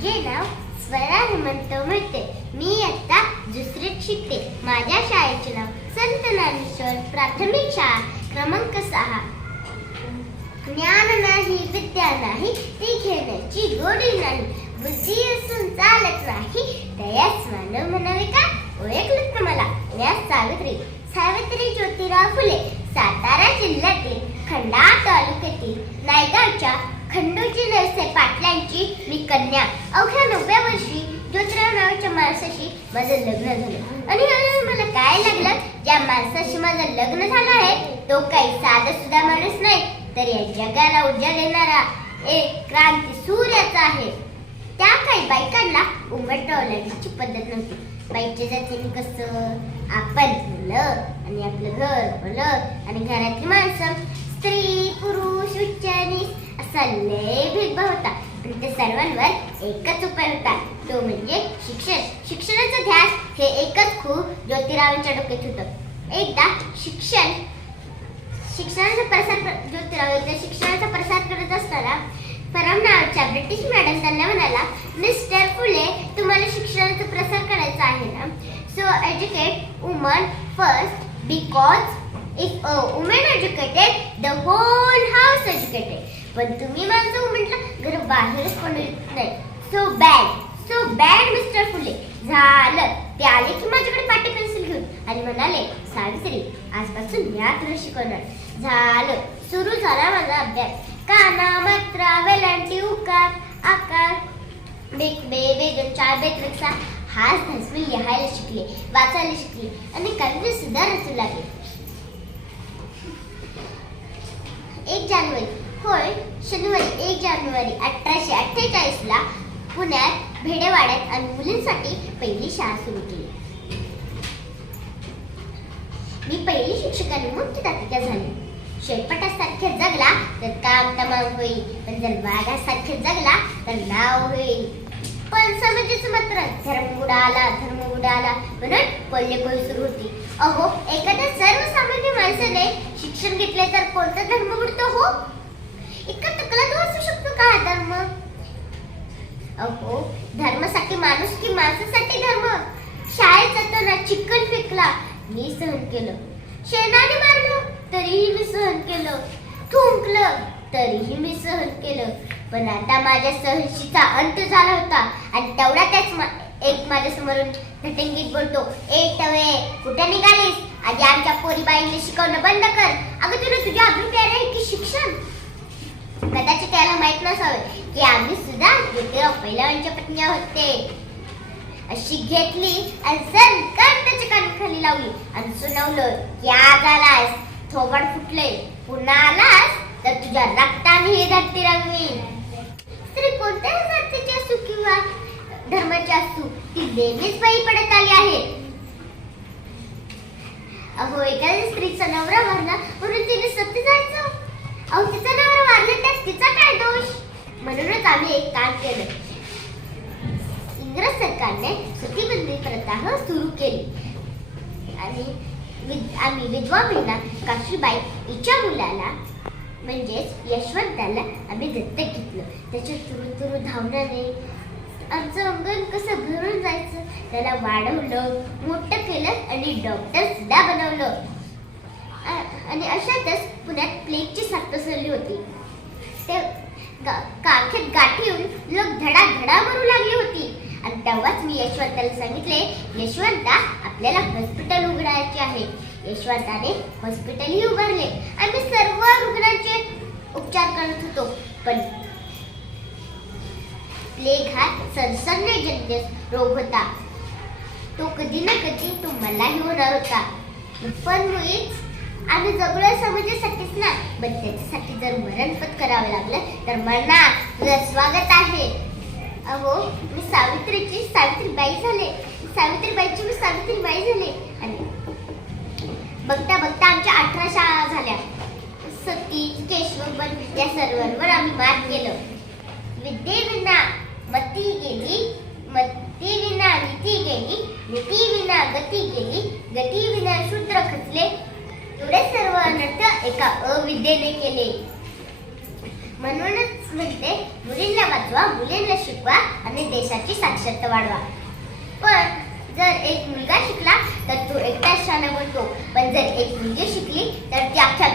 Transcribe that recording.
माझे नाव स्वरा हेमंत मिळते. मी आता दुसरीत शिकते. माझ्या शाळेचे नाव संत ज्ञानेश्वर प्राथमिक शाळा क्रमांक सहा. ज्ञान नाही विद्या नाही ती घेण्याची गोडी नाही. बुद्धी असून चालत नाही. दयाच मानव म्हणावे का? ओळखलं मला? या सावित्री. सावित्री ज्योतिराव फुले. कन्या. अवघ्या नवव्या वर्षी ज्योतिराव नावाच्या माणसाशी माझं लग्न झालं. आणि मला काय लागलं? ज्या माणसाशी माझं लग्न झालं आहे तो काही साधा सुद्धा माणूस नाही तर या जगाला उजाड देणारा एक क्रांती सूर्याचा आहे. त्या काही बायकांना उमटवण्याची पद्धत नव्हती. बाईच्या जातीने कसं आपण मुलं आणि आपलं घर मुलं आणि घरातली माणसं स्त्री पुरुष उच्च असा लय भेदभाव होता. पण सर्वांवर एकच उपाय होता. तो म्हणजे शिक्षण. शिक्षणाचा ध्यास हे एकच खूप ज्योतिरावांच्या डोक्यात होतं. एकदा शिक्षण शिक्षणाचा प्रसार ज्योतिराव एकदा शिक्षणाचा प्रसार करत असताना परम नावाच्या ब्रिटिश मॅडम त्यांना म्हणाला मिस्टर फुले तुम्हाला शिक्षणाचा प्रसार करायचा आहे ना? So educate woman first because if a woman educated the whole house educated पण तुम्ही माझं म्हटलं घर बाहेरच पडू नाही. So bad so bad mister Phule. झालं. ते आले की माझ्याकडे पाटी पेन्सिल घेऊन आणि म्हणाले सावित्री आजपासून या तुला शिकवणार झालं. सुरू झाला माझा अभ्यास. काना मात्रा वेलांटी उकार आकार. बेक बे बेगन चार बेत रिक्षा. हाच धस मी लिहायला शिकले वाचायला शिकले आणि काहीतरी सुद्धा रचू लागले. एक जानेवारी. होय शनिवारी एक जानेवारी अठराशे अठ्ठेचाळीस ला पुण्यात भेडेवाड्यात आणि मुलींसाठी पहिली शाळा सुरू केली. मी पहिली शिक्षकांनी मुख्याध्यापिका झाली. शेपटासारखे जगला तर काम तमाम होईल पण जर वाघासारखे जगला तर नाव होईल. पण समजेच मात्र धर्म उडाला धर्म उडाला म्हणून कोल्हेकोळी सुरू होती. अहो एखाद्या सर्वसामान्य माणसाने शिक्षण घेतले तर कोणता धर्म उडतो हो? इतका तकलात असू शकतो का? हा धर्म. अहो धर्मासाठी माणूस की माणसासाठी धर्म? शाळेत जाताना चिकन फेकला. मी सहन केलं. शेणाने मारलं तरीही मी सहन केलं. थुंकलं तरीही मी सहन केलं. पण आता माझ्या सहनशीचा अंत झाला होता. आणि तेवढा त्याच मा- एक माझ्या समोरून धटंगीत बोलतो ए टवे कुठे निघालीस? आधी आमच्या पोरीबाईंनी शिकवणं बंद कर. अगं तुला तुझ्या अभिप्राय की शिक्षण? कदाचित त्याला माहीत नसावे की आम्ही सुद्धा ज्योतिराव पहिलवांच्या पत्न्या होते. अशी घेतली आणि सनकन त्याच्या कानाखाली लावली आणि सुनावलं की आज आलास थोबड फुटले पुन्हा आलास तर तुझ्या रक्ताने ही धरती रंगवीन. स्त्री कोणत्याही जातीची असू किंवा धर्माची असू ती नेहमीच बळी पडत आली आहे. अहो एखाद्या स्त्रीचा नवरा मारला म्हणून तिने सत्य जायचं? अहो तिचा मारला तर तिचा काय दोष? म्हणूनच आम्ही एक काम केलं. इंग्रज सरकारने सतीबंदी प्रथा सुरू केली. आणि आम्ही विधवा महिला काशीबाई हिच्या मुलाला म्हणजेच यशवंताला आम्ही दत्तक घेतलं. त्याच्या तुरु तुरु धावण्याने आमचं अंगण कसं भरून जायचं? त्याला वाढवलं मोठं केलं आणि डॉक्टर सुद्धा बनवलं. आणि अशातच पुण्यात प्लेगची साथ पसरली होती. तेव्हाच मी यशवंताला सांगितले यशवंता आपल्याला हॉस्पिटल उघडायचे आहे. यशवंताने हॉस्पिटलही उभारले आम्ही सर्व रुग्णांचे उपचार करत होतो. पण प्लेग हा संसर्गजन्य रोग होता. तो कधी ना कधी तो मलाही होणार होता. पण मुळीच आम्ही जगलो समाजासाठीच ना पण त्याच्यासाठी जर मरणपत करावं लागलं तर मरणा तुझं स्वागत आहे. अहो मी सावित्रीची सावित्रीबाई झाले. सावित्रीबाईची मी सावित्रीबाई झाले. आणि बघता बघता आमच्या अठरा शाळा झाल्या. सती केशव या सर्वांवर आम्ही मात केलं. विद्येविना मती गेली मती विना नीती गेली नीती विना गती गेली गती विना शूद्र खचले. एवढे सर्व अनर्थ एका अविद्येने केले. म्हणूनच म्हणते मुलींना वाचवा मुलींना शिकवा आणि देशाची साक्षरता वाढवा. पण जर एक मुलगा शिकला तर तो एकटाच शाळा बोलतो पण जर एक मुलगी शिकली तर ती आख्या